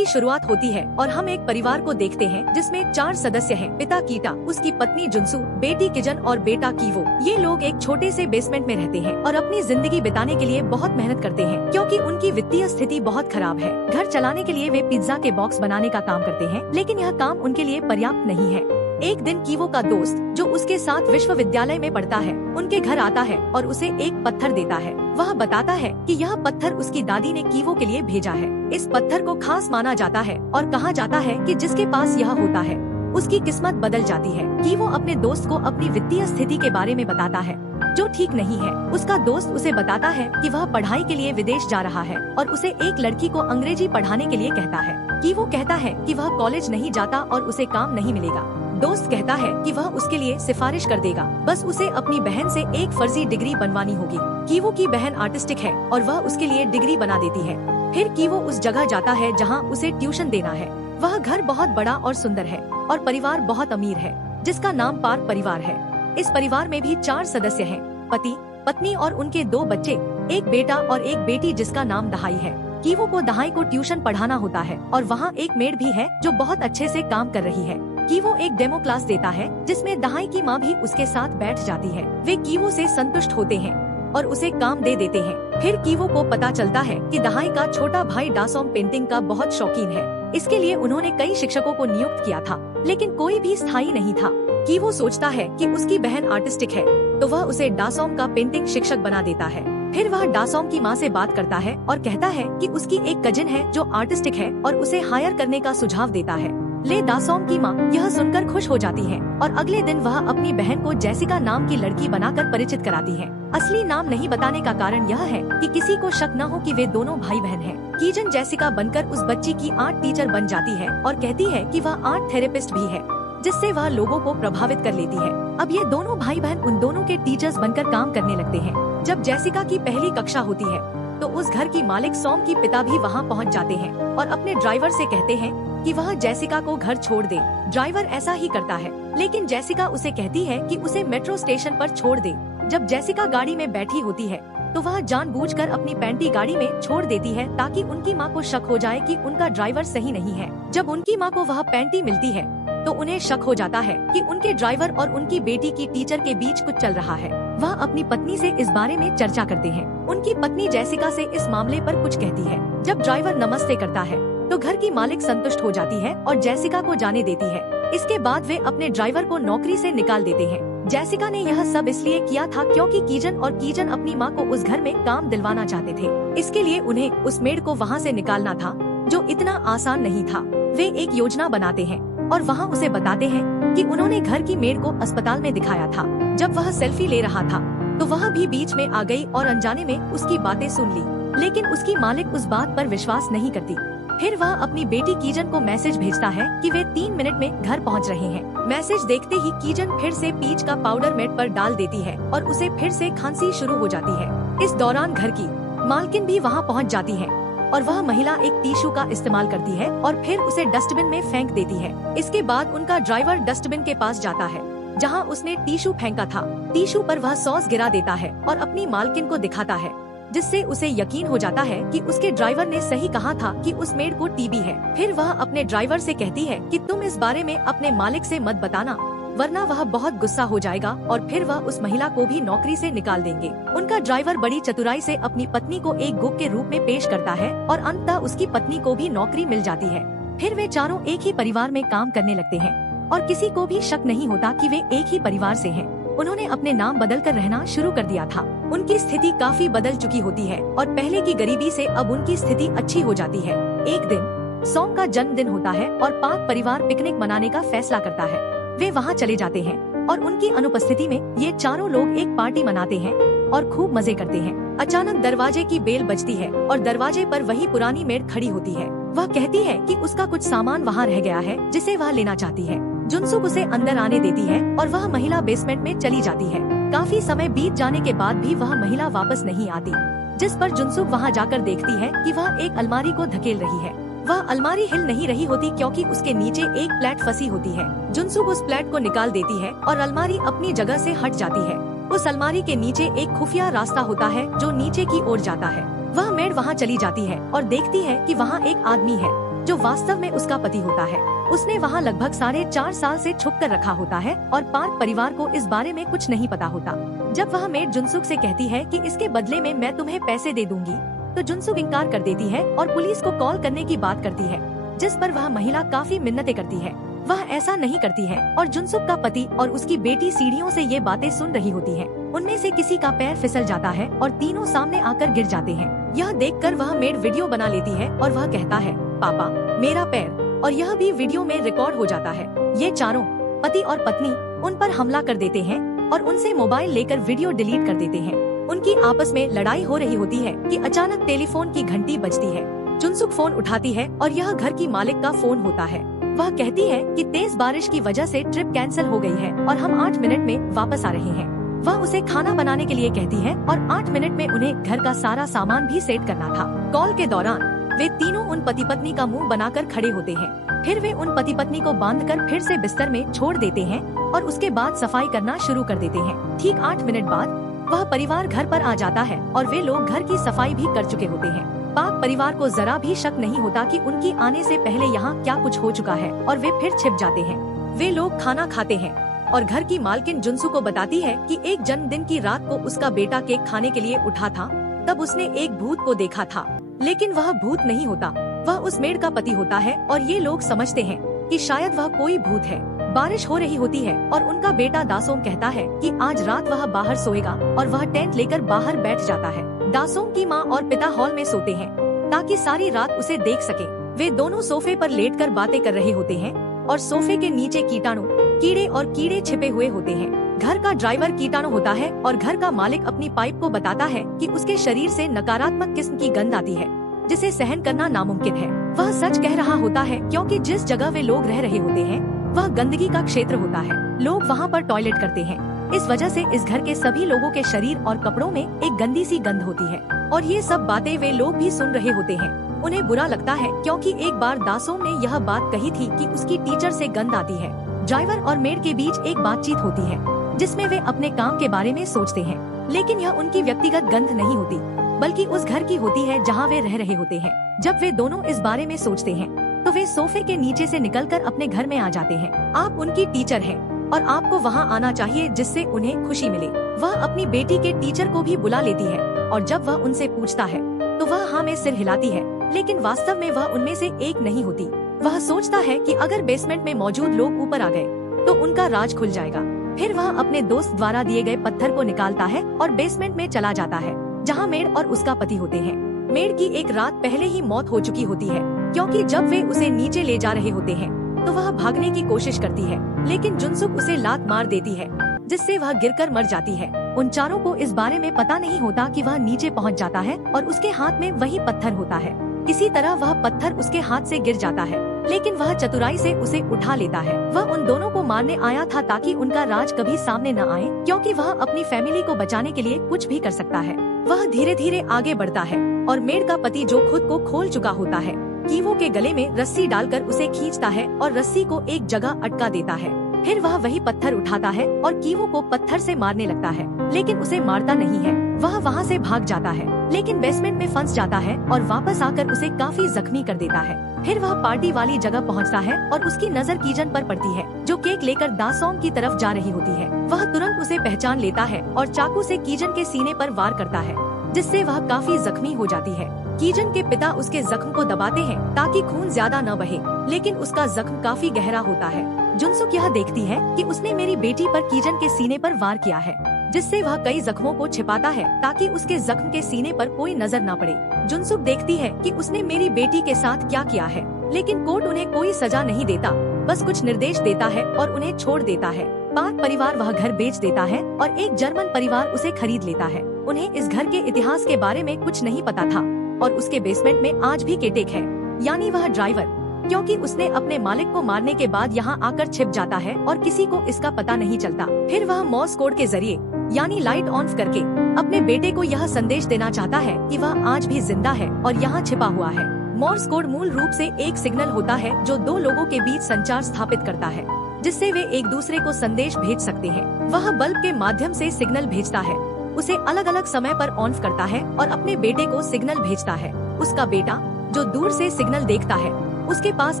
की शुरुआत होती है और हम एक परिवार को देखते हैं जिसमें 4 सदस्य हैं। पिता कीटा, उसकी पत्नी जुनसू, बेटी किजन और बेटा कीवो। ये लोग एक छोटे से बेसमेंट में रहते हैं और अपनी जिंदगी बिताने के लिए बहुत मेहनत करते हैं क्योंकि उनकी वित्तीय स्थिति बहुत खराब है। घर चलाने के लिए वे पिज्जा के बॉक्स बनाने का काम करते हैं, लेकिन यह काम उनके लिए पर्याप्त नहीं है। एक दिन कीवो का दोस्त, जो उसके साथ विश्वविद्यालय में पढ़ता है, उनके घर आता है और उसे एक पत्थर देता है। वह बताता है कि यह पत्थर उसकी दादी ने कीवो के लिए भेजा है। इस पत्थर को खास माना जाता है और कहा जाता है कि जिसके पास यह होता है उसकी किस्मत बदल जाती है। कीवो अपने दोस्त को अपनी वित्तीय स्थिति के बारे में बताता है जो ठीक नहीं है। उसका दोस्त उसे बताता है कि वह पढ़ाई के लिए विदेश जा रहा है और उसे एक लड़की को अंग्रेजी पढ़ाने के लिए कहता है। कीवो कहता है कि वह कॉलेज नहीं जाता और उसे काम नहीं मिलेगा। दोस्त कहता है कि वह उसके लिए सिफारिश कर देगा, बस उसे अपनी बहन से एक फर्जी डिग्री बनवानी होगी। कीवो की बहन आर्टिस्टिक है और वह उसके लिए डिग्री बना देती है। फिर कीवो उस जगह जाता है जहाँ उसे ट्यूशन देना है। वह घर बहुत बड़ा और सुंदर है और परिवार बहुत अमीर है, जिसका नाम पार्क परिवार है। इस परिवार में भी 4 सदस्य हैं, पति, पत्नी और उनके 2 बच्चे, एक बेटा और एक बेटी जिसका नाम दहाई है। कीवो को दहाई को ट्यूशन पढ़ाना होता है और वहाँ एक मेड भी है जो बहुत अच्छे से काम कर रही है। कीवो एक डेमो क्लास देता है जिसमें दहाई की माँ भी उसके साथ बैठ जाती है। वे कीवो से संतुष्ट होते हैं और उसे काम दे देते हैं। फिर कीवो को पता चलता है कि दहाई का छोटा भाई डासोम पेंटिंग का बहुत शौकीन है। इसके लिए उन्होंने कई शिक्षकों को नियुक्त किया था, लेकिन कोई भी स्थायी नहीं था। कीवो सोचता है कि उसकी बहन आर्टिस्टिक है, तो वह उसे डासोम का पेंटिंग शिक्षक बना देता है। फिर वह डासोम की माँ से बात करता है और कहता है कि उसकी एक कजिन है जो आर्टिस्टिक है और उसे हायर करने का सुझाव देता है। ले डासोम की माँ यह सुनकर खुश हो जाती है और अगले दिन वह अपनी बहन को जेसिका नाम की लड़की बनाकर परिचित कराती है। असली नाम नहीं बताने का कारण यह है कि किसी को शक न हो कि वे दोनों भाई बहन हैं। कीजन जेसिका बनकर उस बच्ची की आर्ट टीचर बन जाती है और कहती है कि वह आर्ट थेरेपिस्ट भी है, जिससे वह लोगों को प्रभावित कर लेती है। अब ये दोनों भाई बहन उन दोनों के टीचर्स बनकर काम करने लगते हैं। जब जेसिका की पहली कक्षा होती है तो उस घर की मालिक सॉम की पिता भी वहाँ पहुँच जाते हैं और अपने ड्राइवर से कहते हैं कि वह जेसिका को घर छोड़ दे। ड्राइवर ऐसा ही करता है, लेकिन जेसिका उसे कहती है कि उसे मेट्रो स्टेशन पर छोड़ दे। जब जेसिका गाड़ी में बैठी होती है तो वह जानबूझकर अपनी पैंटी गाड़ी में छोड़ देती है ताकि उनकी माँ को शक हो जाए कि उनका ड्राइवर सही नहीं है। जब उनकी माँ को वह पैंटी मिलती है तो उन्हें शक हो जाता है कि उनके ड्राइवर और उनकी बेटी की टीचर के बीच कुछ चल रहा है। वह अपनी पत्नी से इस बारे में चर्चा करते हैं। उनकी पत्नी जेसिका से इस मामले पर कुछ कहती है। जब ड्राइवर नमस्ते करता है तो घर की मालिक संतुष्ट हो जाती है और जेसिका को जाने देती है। इसके बाद वे अपने ड्राइवर को नौकरी से निकाल देते हैं। जेसिका ने यह सब इसलिए किया था क्योंकि कीजन अपनी माँ को उस घर में काम दिलवाना चाहते थे। इसके लिए उन्हें उस मेड को वहाँ से निकालना था, जो इतना आसान नहीं था। वे एक योजना बनाते हैं और वहाँ उसे बताते हैं कि उन्होंने घर की मेड को अस्पताल में दिखाया था। जब वह सेल्फी ले रहा था तो वह भी बीच में आ गई और अनजाने में उसकी बातें सुन ली, लेकिन उसकी मालिक उस बात पर विश्वास नहीं करती। फिर वह अपनी बेटी कीजन को मैसेज भेजता है कि वे 3 मिनट में घर पहुंच रहे हैं। मैसेज देखते ही कीजन फिर से पीच का पाउडर मेट पर डाल देती है और उसे फिर से खांसी शुरू हो जाती है। इस दौरान घर की मालकिन भी वहां पहुंच जाती है और वह महिला एक टिश्यू का इस्तेमाल करती है और फिर उसे डस्टबिन में फेंक देती है। इसके बाद उनका ड्राइवर डस्टबिन के पास जाता है जहाँ उसने टिश्यू फेंका था। टिश्यू पर वह सॉस गिरा देता है और अपनी मालकिन को दिखाता है, जिससे उसे यकीन हो जाता है कि उसके ड्राइवर ने सही कहा था कि उस मेड को टीबी है। फिर वह अपने ड्राइवर से कहती है कि तुम इस बारे में अपने मालिक से मत बताना, वरना वह बहुत गुस्सा हो जाएगा और फिर वह उस महिला को भी नौकरी से निकाल देंगे। उनका ड्राइवर बड़ी चतुराई से अपनी पत्नी को एक गुप के रूप में पेश करता है और अंततः उसकी पत्नी को भी नौकरी मिल जाती है। फिर वे चारों एक ही परिवार में काम करने लगते हैं और किसी को भी शक नहीं होता कि वे एक ही परिवार से हैं। उन्होंने अपने नाम बदलकर रहना शुरू कर दिया था। उनकी स्थिति काफी बदल चुकी होती है और पहले की गरीबी से अब उनकी स्थिति अच्छी हो जाती है। एक दिन सॉन्ग का जन्मदिन होता है और पार्क परिवार पिकनिक मनाने का फैसला करता है। वे वहाँ चले जाते हैं और उनकी अनुपस्थिति में ये चारों लोग एक पार्टी मनाते हैं और खूब मजे करते हैं। अचानक दरवाजे की बेल बजती है और दरवाजे पर वही पुरानी मेड खड़ी होती है। वह कहती है कि उसका कुछ सामान वहाँ रह गया है जिसे वह लेना चाहती है। जुनसुक उसे अंदर आने देती है और वह महिला बेसमेंट में चली जाती है। काफी समय बीत जाने के बाद भी वह महिला वापस नहीं आती, जिस पर जुनसुक वहाँ जाकर देखती है कि वह एक अलमारी को धकेल रही है। वह अलमारी हिल नहीं रही होती क्योंकि उसके नीचे एक प्लेट फंसी होती है। जुनसुक उस प्लेट को निकाल देती है और अलमारी अपनी जगह से हट जाती है। उस अलमारी के नीचे एक खुफिया रास्ता होता है जो नीचे की ओर जाता है। वह मेड वहाँ चली जाती है और देखती है कि वहाँ एक आदमी है जो वास्तव में उसका पति होता है। उसने वहाँ लगभग 4.5 साल से छुप कर रखा होता है और पार्क परिवार को इस बारे में कुछ नहीं पता होता। जब वह मेड जुनसुक से कहती है कि इसके बदले में मैं तुम्हें पैसे दे दूंगी, तो जुनसुक इनकार कर देती है और पुलिस को कॉल करने की बात करती है, जिस पर वह महिला काफी मिन्नतें करती है। वह ऐसा नहीं करती है और जुनसुक का पति और उसकी बेटी सीढ़ियों से ये बातें सुन रही होती है। उनमें से किसी का पैर फिसल जाता है और तीनों सामने आकर गिर जाते हैं। यह देखकर वह मेड वीडियो बना लेती है और वह कहता है, पापा मेरा पैर, और यह भी वीडियो में रिकॉर्ड हो जाता है। ये चारों पति और पत्नी उन पर हमला कर देते हैं और उनसे मोबाइल लेकर वीडियो डिलीट कर देते हैं। उनकी आपस में लड़ाई हो रही होती है कि अचानक टेलीफोन की घंटी बजती है। जुनसुक फोन उठाती है और यह घर की मालिक का फोन होता है। वह कहती है कि तेज बारिश की वजह से ट्रिप कैंसिल हो गई है और हम 8 मिनट में वापस आ रहे हैं। वह उसे खाना बनाने के लिए कहती है और 8 मिनट में उन्हें घर का सारा सामान भी सेट करना था। कॉल के दौरान वे तीनों उन पति पत्नी का मुंह बनाकर खड़े होते हैं। फिर वे उन पति पत्नी को बांधकर फिर से बिस्तर में छोड़ देते हैं और उसके बाद सफाई करना शुरू कर देते हैं। ठीक 8 मिनट बाद वह परिवार घर पर आ जाता है और वे लोग घर की सफाई भी कर चुके होते हैं। पाक परिवार को जरा भी शक नहीं होता कि उनकी आने से पहले यहाँ क्या कुछ हो चुका है और वे फिर छिप जाते हैं। वे लोग खाना खाते हैं और घर की मालकिन जुनसु को बताती है कि एक जन्मदिन की रात को उसका बेटा केक खाने के लिए उठा था, तब उसने एक भूत को देखा था, लेकिन वह भूत नहीं होता, वह उस मेड का पति होता है और ये लोग समझते हैं कि शायद वह कोई भूत है। बारिश हो रही होती है और उनका बेटा दासोंग कहता है कि आज रात वह बाहर सोएगा और वह टेंट लेकर बाहर बैठ जाता है। दासोंग की माँ और पिता हॉल में सोते हैं ताकि सारी रात उसे देख सके। वे दोनों सोफे पर लेटकर बातें कर रहे होते हैं और सोफे के नीचे कीटाणु, कीड़े और कीड़े छिपे हुए होते हैं। घर का ड्राइवर कीटाणु होता है और घर का मालिक अपनी पाइप को बताता है कि उसके शरीर से नकारात्मक किस्म की गंध आती है जिसे सहन करना नामुमकिन है। वह सच कह रहा होता है क्योंकि जिस जगह वे लोग रह रहे होते हैं वह गंदगी का क्षेत्र होता है। लोग वहाँ पर टॉयलेट करते हैं, इस वजह से इस घर के सभी लोगों के शरीर और कपड़ों में एक गंदी सी गंध होती है और ये सब बातें वे लोग भी सुन रहे होते हैं। उन्हें बुरा लगता है क्योंकि एक बार दासोंग ने यह बात कही थी कि उसकी टीचर से गंध आती है। ड्राइवर और मेड के बीच एक बातचीत होती है जिसमें वे अपने काम के बारे में सोचते हैं, लेकिन यह उनकी व्यक्तिगत गंध नहीं होती बल्कि उस घर की होती है जहाँ वे रह रहे होते हैं। जब वे दोनों इस बारे में सोचते हैं तो वे सोफे के नीचे से निकलकर अपने घर में आ जाते हैं। आप उनकी टीचर हैं और आपको वहाँ आना चाहिए जिससे उन्हें खुशी मिले। वह अपनी बेटी के टीचर को भी बुला लेती है और जब वह उनसे पूछता है तो वह हाँ में सिर हिलाती है, लेकिन वास्तव में वह उनमें से एक नहीं होती। वह सोचता है कि अगर बेसमेंट में मौजूद लोग ऊपर आ गए तो उनका राज खुल जाएगा। फिर वह अपने दोस्त द्वारा दिए गए पत्थर को निकालता है और बेसमेंट में चला जाता है जहाँ मेड और उसका पति होते हैं। मेड की एक रात पहले ही मौत हो चुकी होती है क्योंकि जब वे उसे नीचे ले जा रहे होते हैं तो वह भागने की कोशिश करती है, लेकिन जुनसुक उसे लात मार देती है जिससे वह गिरकर मर जाती है। उन चारों को इस बारे में पता नहीं होता कि वह नीचे पहुंच जाता है और उसके हाथ में वही पत्थर होता है। किसी तरह वह पत्थर उसके हाथ से गिर जाता है, लेकिन वह चतुराई से उसे उठा लेता है। वह उन दोनों को मारने आया था ताकि उनका राज कभी सामने न आए, क्योंकि वह अपनी फैमिली को बचाने के लिए कुछ भी कर सकता है। वह धीरे धीरे आगे बढ़ता है और मेड का पति जो खुद को खोल चुका होता है कीवो के गले में रस्सी डालकर उसे खींचता है और रस्सी को एक जगह अटका देता है। फिर वह वही पत्थर उठाता है और कीवो को पत्थर से मारने लगता है, लेकिन उसे मारता नहीं है। वह वहाँ से भाग जाता है, लेकिन बेसमेंट में फंस जाता है और वापस आकर उसे काफी जख्मी कर देता है। फिर वह पार्टी वाली जगह पहुँचता है और उसकी नजर कीजन पर पड़ती है जो केक लेकर दासोंग की तरफ जा रही होती है। वह तुरंत उसे पहचान लेता है और चाकू से कीजन के सीने पर वार करता है जिससे वह काफी जख्मी हो जाती है। कीजन के पिता उसके जख्म को दबाते हैं ताकि खून ज्यादा न बहे, लेकिन उसका जख्म काफी गहरा होता है। जुनसुक यह देखती है कि उसने मेरी बेटी पर कीजन के सीने पर वार किया है, जिससे वह कई जख्मों को छिपाता है ताकि उसके जख्म के सीने पर कोई नजर न पड़े। जुनसुक देखती है कि उसने मेरी बेटी के साथ क्या किया है, लेकिन कोर्ट उन्हें कोई सजा नहीं देता, बस कुछ निर्देश देता है और उन्हें छोड़ देता है। पार्क परिवार वह घर बेच देता है और एक जर्मन परिवार उसे खरीद लेता है। उन्हें इस घर के इतिहास के बारे में कुछ नहीं पता था और उसके बेसमेंट में आज भी केटेक है, यानी वह ड्राइवर, क्योंकि उसने अपने मालिक को मारने के बाद यहाँ आकर छिप जाता है और किसी को इसका पता नहीं चलता। फिर वह मॉर्स कोड के जरिए यानी लाइट ऑन करके अपने बेटे को यह संदेश देना चाहता है कि वह आज भी जिंदा है और यहाँ छिपा हुआ है। मॉर्स कोड मूल रूप से एक सिग्नल होता है जो दो लोगों के बीच संचार स्थापित करता है, जिससे वे एक दूसरे को संदेश भेज सकते हैं। वह बल्ब के माध्यम से सिग्नल भेजता है, उसे अलग अलग समय पर ऑन करता है और अपने बेटे को सिग्नल भेजता है। उसका बेटा जो दूर से सिग्नल देखता है उसके पास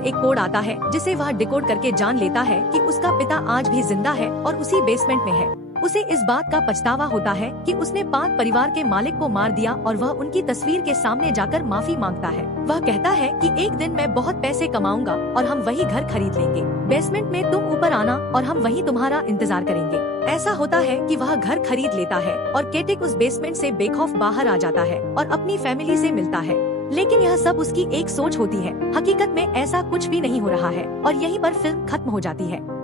एक कोड आता है जिसे वह डिकोड करके जान लेता है कि उसका पिता आज भी जिंदा है और उसी बेसमेंट में है। उसे इस बात का पछतावा होता है कि उसने 5 परिवार के मालिक को मार दिया और वह उनकी तस्वीर के सामने जाकर माफी मांगता है। वह कहता है कि एक दिन मैं बहुत पैसे कमाऊंगा और हम वही घर खरीद लेंगे। बेसमेंट में तुम ऊपर आना और हम वही तुम्हारा इंतजार करेंगे। ऐसा होता है कि वह घर खरीद लेता है और केटिक उस बेसमेंट से बेखौफ बाहर आ जाता है और अपनी फैमिली से मिलता है। लेकिन यह सब उसकी एक सोच होती है। हकीकत में ऐसा कुछ भी नहीं हो रहा है और यहीं पर फिल्म खत्म हो जाती है।